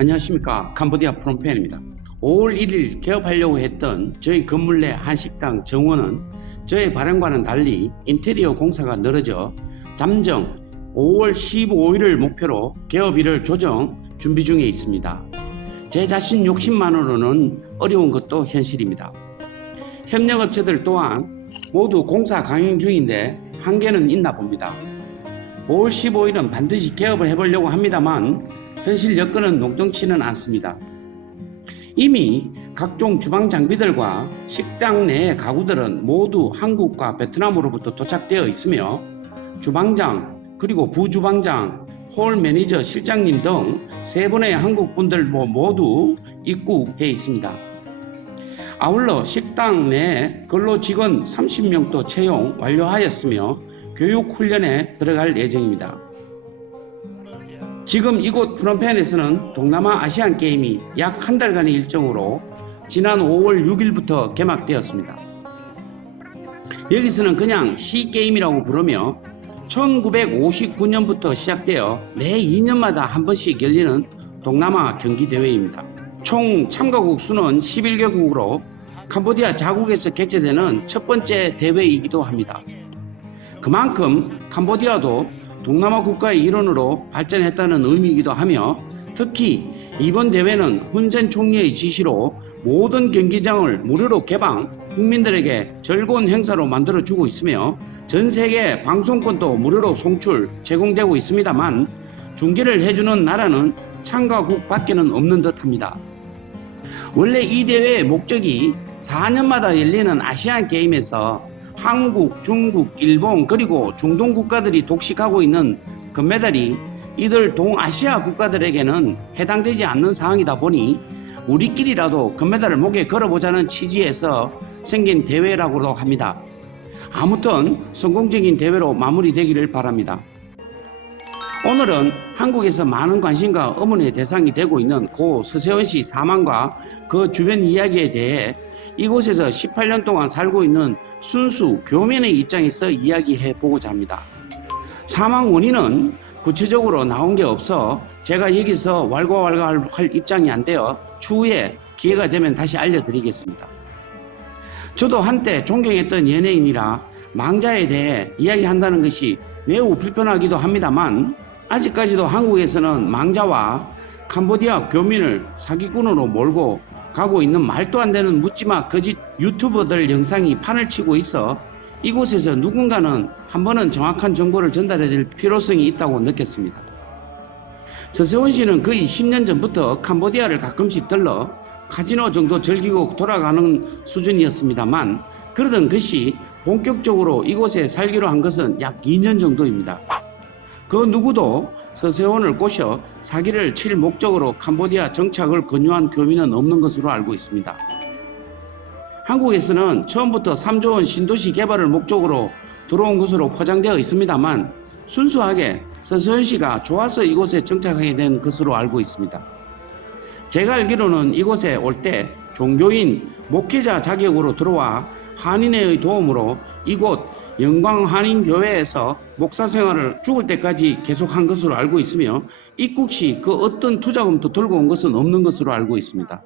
안녕하십니까. 캄보디아 프롬펜입니다. 5월 1일 개업하려고 했던 저희 건물 내 한식당 정원은 저의 바람과는 달리 인테리어 공사가 늘어져 잠정 5월 15일을 목표로 개업일을 조정 준비 중에 있습니다. 제 자신 욕심만으로는 어려운 것도 현실입니다. 협력업체들 또한 모두 공사 강행 중인데 한계는 있나 봅니다. 5월 15일은 반드시 개업을 해보려고 합니다만 현실 여건은 녹동치는 않습니다. 이미 각종 주방 장비들과 식당 내 가구들은 모두 한국과 베트남으로부터 도착되어 있으며 주방장 그리고 부주방장 홀 매니저 실장님 등 세 분의 한국 분들 모두 입국해 있습니다. 아울러 식당 내 근로 직원 30명도 채용 완료하였으며 교육 훈련에 들어갈 예정입니다. 지금 이곳 프롬펜에서는 동남아 아시안 게임이 약 한 달간의 일정으로 지난 5월 6일부터 개막되었습니다. 여기서는 그냥 시 게임이라고 부르며 1959년부터 시작되어 매 2년마다 한 번씩 열리는 동남아 경기 대회입니다. 총 참가국 수는 11개국으로 캄보디아 자국에서 개최되는 첫 번째 대회이기도 합니다. 그만큼 캄보디아도 동남아 국가의 일원으로 발전했다는 의미이기도 하며 특히 이번 대회는 훈센 총리의 지시로 모든 경기장을 무료로 개방, 국민들에게 즐거운 행사로 만들어주고 있으며 전 세계 방송권도 무료로 송출, 제공되고 있습니다만 중계를 해주는 나라는 참가국 밖에는 없는 듯 합니다. 원래 이 대회의 목적이 4년마다 열리는 아시안 게임에서 한국, 중국, 일본 그리고 중동 국가들이 독식하고 있는 금메달이 이들 동아시아 국가들에게는 해당되지 않는 상황이다 보니 우리끼리라도 금메달을 목에 걸어보자는 취지에서 생긴 대회라고도 합니다. 아무튼 성공적인 대회로 마무리되기를 바랍니다. 오늘은 한국에서 많은 관심과 의문의 대상이 되고 있는 고 서세원 씨 사망과 그 주변 이야기에 대해 이곳에서 18년 동안 살고 있는 순수 교민의 입장에서 이야기해 보고자 합니다. 사망 원인은 구체적으로 나온 게 없어 제가 여기서 왈가왈가할 입장이 안 되어 추후에 기회가 되면 다시 알려드리겠습니다. 저도 한때 존경했던 연예인이라 망자에 대해 이야기한다는 것이 매우 불편하기도 합니다만 아직까지도 한국에서는 망자와 캄보디아 교민을 사기꾼으로 몰고 가고 있는 말도 안 되는 묻지마 거짓 유튜버들 영상이 판을 치고 있어 이곳에서 누군가는 한 번은 정확한 정보를 전달해야 될 필요성이 있다고 느꼈습니다. 서세원 씨는 거의 10년 전부터 캄보디아를 가끔씩 들러 카지노 정도 즐기고 돌아가는 수준이었습니다만 그러던 것이 본격적으로 이곳에 살기로 한 것은 약 2년 정도입니다. 그 누구도 서세원을 꼬셔 사기를 칠 목적으로 캄보디아 정착을 권유한 교민은 없는 것으로 알고 있습니다. 한국에서는 처음부터 3조 원 신도시 개발을 목적으로 들어온 것으로 포장되어 있습니다만 순수하게 서세원 씨가 좋아서 이곳에 정착하게 된 것으로 알고 있습니다. 제가 알기로는 이곳에 올 때 종교인, 목회자 자격으로 들어와 한인회의 도움으로 이곳 영광 한인 교회에서 목사 생활을 죽을 때까지 계속한 것으로 알고 있으며 입국 시 그 어떤 투자금도 들고 온 것은 없는 것으로 알고 있습니다.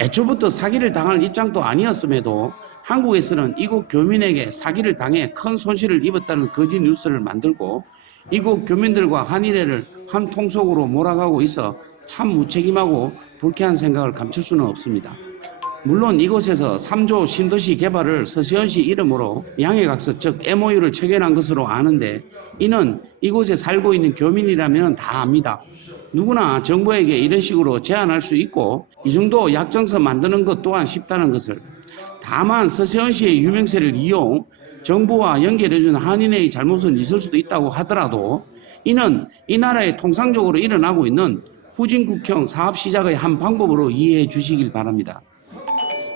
애초부터 사기를 당할 입장도 아니었음에도 한국에서는 이곳 교민에게 사기를 당해 큰 손실을 입었다는 거짓 뉴스를 만들고 이곳 교민들과 한인회를 한 통속으로 몰아가고 있어 참 무책임하고 불쾌한 생각을 감출 수는 없습니다. 물론 이곳에서 3조 신도시 개발을 씨 이름으로 양해각서 즉 MOU를 체결한 것으로 아는데 이는 이곳에 살고 있는 교민이라면 다 압니다. 누구나 정부에게 이런 식으로 제안할 수 있고 이 정도 약정서 만드는 것 또한 쉽다는 것을 다만 씨의 유명세를 이용 정부와 연결해준 한인회의 잘못은 있을 수도 있다고 하더라도 이는 이 나라에 통상적으로 일어나고 있는 후진국형 사업 시작의 한 방법으로 이해해 주시길 바랍니다.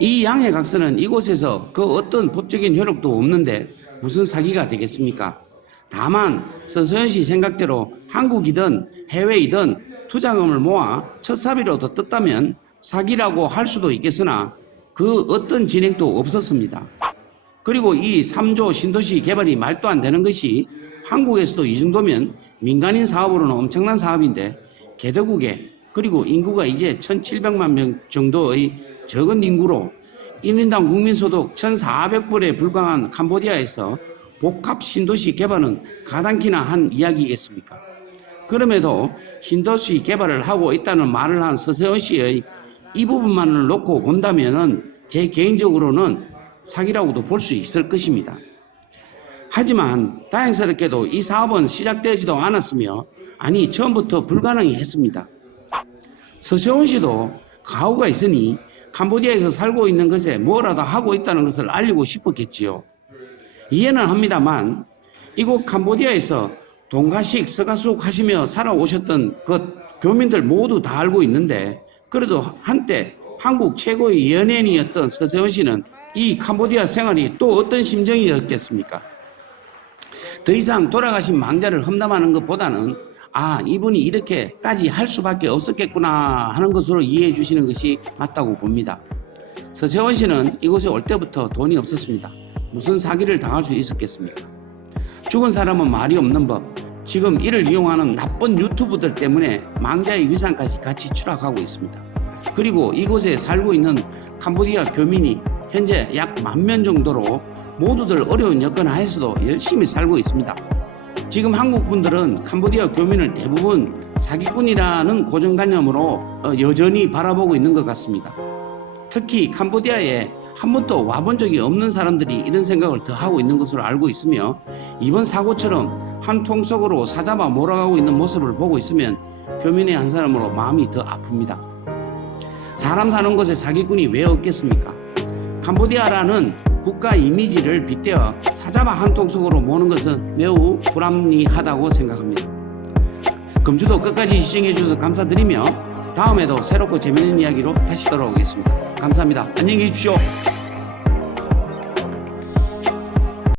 이 양해각서는 이곳에서 그 어떤 법적인 효력도 없는데 무슨 사기가 되겠습니까? 다만 서소연 씨 생각대로 한국이든 해외이든 투자금을 모아 첫 사비로도 떴다면 사기라고 할 수도 있겠으나 그 어떤 진행도 없었습니다. 그리고 이 3조 신도시 개발이 말도 안 되는 것이 한국에서도 이 정도면 민간인 사업으로는 엄청난 사업인데 개도국에 그리고 인구가 이제 1,700만 명 정도의 적은 인구로 1인당 국민소득 1,400불에 불과한 캄보디아에서 복합 신도시 개발은 가당키나 한 이야기겠습니까? 그럼에도 신도시 개발을 하고 있다는 말을 한 서세원 씨의 이 부분만을 놓고 본다면은 제 개인적으로는 사기라고도 볼 수 있을 것입니다. 하지만 다행스럽게도 이 사업은 시작되지도 않았으며 아니 처음부터 불가능히 했습니다. 서세원 씨도 가오가 있으니 캄보디아에서 살고 있는 것에 뭐라도 하고 있다는 것을 알리고 싶었겠지요. 이해는 합니다만 이곳 캄보디아에서 동가식 서가숙 하시며 살아오셨던 그 교민들 모두 다 알고 있는데 그래도 한때 한국 최고의 연예인이었던 서세원 씨는 이 캄보디아 생활이 또 어떤 심정이었겠습니까? 더 이상 돌아가신 망자를 험담하는 것보다는 아 이분이 이렇게까지 할 수밖에 없었겠구나 하는 것으로 이해해 주시는 것이 맞다고 봅니다. 서세원 씨는 이곳에 올 때부터 돈이 없었습니다. 무슨 사기를 당할 수 있었겠습니까? 죽은 사람은 말이 없는 법. 지금 이를 이용하는 나쁜 유튜브들 때문에 망자의 위상까지 같이 추락하고 있습니다. 그리고 이곳에 살고 있는 캄보디아 교민이 현재 약 만 명 정도로 모두들 어려운 여건 하에서도 열심히 살고 있습니다. 지금 한국 분들은 캄보디아 교민을 대부분 사기꾼이라는 고정관념으로 어, 여전히 바라보고 있는 것 같습니다. 특히 캄보디아에 한 번도 와본 적이 없는 사람들이 이런 생각을 더 하고 있는 것으로 알고 있으며 이번 사고처럼 한 통 속으로 사잡아 몰아가고 있는 모습을 보고 있으면 교민의 한 사람으로 마음이 더 아픕니다. 사람 사는 곳에 사기꾼이 왜 없겠습니까? 캄보디아라는 국가 이미지를 빗대어 사자마 한통 속으로 모는 것은 매우 불합리하다고 생각합니다. 금주도 끝까지 시청해 주셔서 감사드리며 다음에도 새롭고 재밌는 이야기로 다시 돌아오겠습니다. 감사합니다. 안녕히 계십시오.